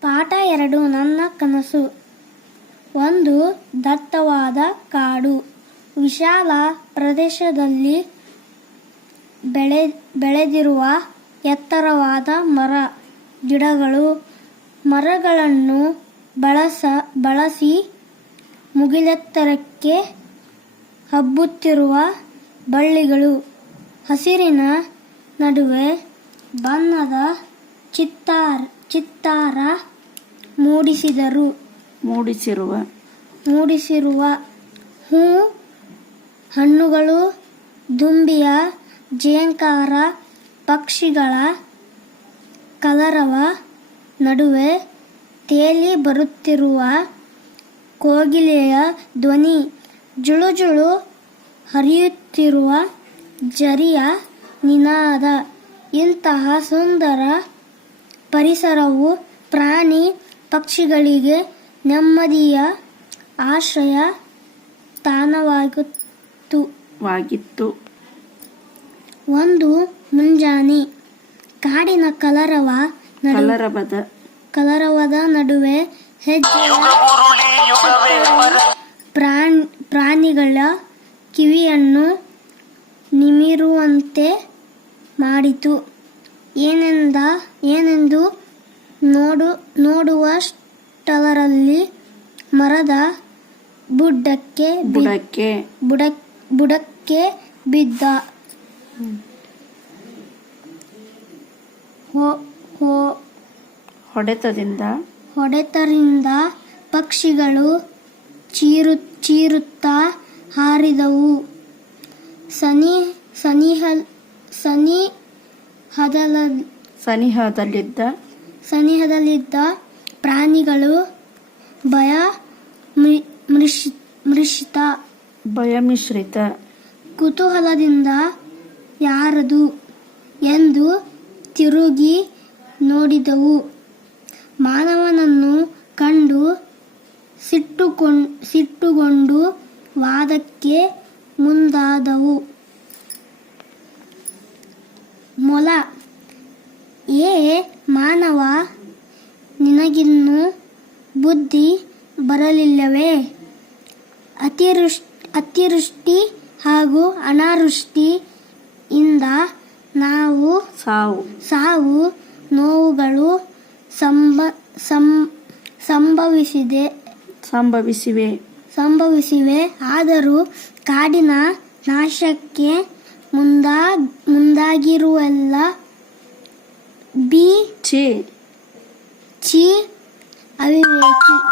ಪಾಠ ಎರಡು ನನ್ನ ಕನಸು. ಒಂದು ದಟ್ಟವಾದ ಕಾಡು. ವಿಶಾಲ ಪ್ರದೇಶದಲ್ಲಿ ಬೆಳೆ, ಬೆಳೆದಿರುವ ಎತ್ತರವಾದ ಮರ, ಗಿಡಗಳು, ಮರಗಳನ್ನು ಬಳಸ, ಬಳಸಿ ಮುಗಿಲೆತ್ತರಕ್ಕೆ ಹಬ್ಬುತ್ತಿರುವ ಬಳ್ಳಿಗಳು. ಹಸಿರಿನ ನಡುವೆ ಬಣ್ಣದ ಚಿತ್ತಾರ ಚಿತ್ತಾರ ಮೂಡಿಸಿದರು. ಮೂಡಿಸಿರುವ. ಮೂಡಿಸಿರುವ. ಹೂ ಹಣ್ಣುಗಳು ದುಂಬಿಯ ಜೇಂಕಾರ ಪಕ್ಷಿಗಳ ಕಲರವ ನಡುವೆ ತೇಲಿ ಬರುತ್ತಿರುವ ಕೋಗಿಲೆಯ ಧ್ವನಿ ಜುಳುಜುಳು ಹರಿಯುತ್ತಿರುವ ಜರಿಯ ನಿನಾದ ಇಂತಹ ಸುಂದರ ಪರಿಸರವು ಪ್ರಾಣಿ ಪಕ್ಷಿಗಳಿಗೆ ನೆಮ್ಮದಿಯ ಆಶ್ರಯ ತಾಣವಾಗಿತ್ತು. ವಾಗಿತ್ತು ಒಂದು ಮುಂಜಾನೆ ಕಾಡಿನ ಕಲರವ ನಡು ಕಲರವದ ಕಲರವದ ನಡುವೆ ಹೆಜ್ಜೆ ಪ್ರಾಣ್ ಪ್ರಾಣಿಗಳ ಕಿವಿಯನ್ನು ನಿಮಿರುವಂತೆ ಮಾಡಿತು. ಏನೆಂದ ಏನೆಂದು ನೋಡು ನೋಡುವಷ್ಟರಲ್ಲಿ ಮರದ ಬುಡಕ್ಕೆ ಬುಡಕ್ಕೆ. ಬುಡಕ್ ಬುಡಕ್ಕೆ ಬಿದ್ದ. ಹೊಡೆತದಿಂದ. ಹೊಡೆತರಿಂದ ಪಕ್ಷಿಗಳು ಚೀರು ಚೀರುತ್ತಾ ಹಾರಿದವು. ಸನಿ ಸನಿಹ ಸನಿ ಹದಲ ಸನಿಹದಲ್ಲಿದ್ದ ಸನಿಹದಲ್ಲಿದ್ದ ಪ್ರಾಣಿಗಳು ಭಯ ಮೃಷಿತ. ಭಯ ಮೃಷಿತ ಭಯಮಿಶ್ರಿತ ಕುತೂಹಲದಿಂದ ಯಾರದು ಎಂದು ತಿರುಗಿ ನೋಡಿದವು. ಮಾನವನನ್ನು ಕಂಡು ಸಿಟ್ಟುಕೊಂಡ್ ಸಿಟ್ಟುಗೊಂಡು ವಾದಕ್ಕೆ ಮುಂದಾದವು. ಮೊಲ. ಏ ಮಾನವ ನಿನಗಿನ್ನು ಬುದ್ಧಿ ಬರಲಿಲ್ಲವೇ? ಅತಿವೃಷ್ಟಿ ಅತಿವೃಷ್ಟಿ ಹಾಗೂ ಅನಾವೃಷ್ಟಿಯಿಂದ ನಾವು ಸಾವು. ಸಾವು ನೋವುಗಳು ಸಂಬ ಸಂ- ಸಂಭವಿಸಿದೆ. ಸಂಭವಿಸಿವೆ. ಸಂಭವಿಸಿವೆ. ಆದರೂ ಕಾಡಿನ ನಾಶಕ್ಕೆ ಮುಂದಾ ಮುಂದಾಗಿರುವೆಲ್ಲ. ಬಿ. ಚಿ. ಚಿ. ಅವಿವೇಕಿ.